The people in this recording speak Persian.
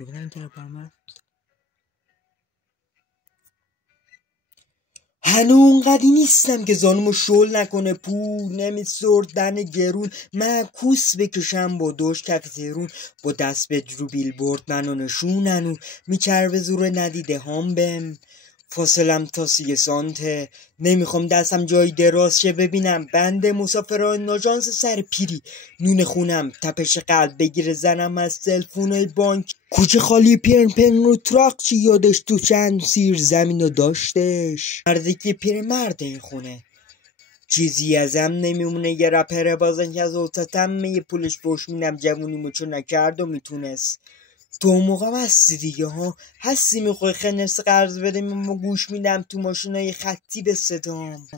ببینم تلفن. هنو اونقدی نیستم که زانومو شل نکنه، پول نمیسردن گرون، معکوس بکشم با دوش کف تهرون، با دست به رو بیل برد منو نشوننو، میچربه زور ندیده هم بهم، فاصلم تا 30 سانته، نمیخوام دستم جای دراز شه ببینم بنده مسافران ناژانس سر پیری، نون خونم تپش قلب بگیره زنم از تلفونای بانک، کوچه خالی پن رو تراق چی یادش تو چند سیر زمین رو داشتش، مردی که پیر مرد این خونه چیزی ازم نمیمونه، یه رپره بازن که از اوتتم یه پولش فوش میدم، جوونیمو چو نکرد و میتونست، تو موقعم هستی دیگه ها، هستی میخوای خنرس قرض بده، ما گوش میدم تو ماشینای خطی به صدام.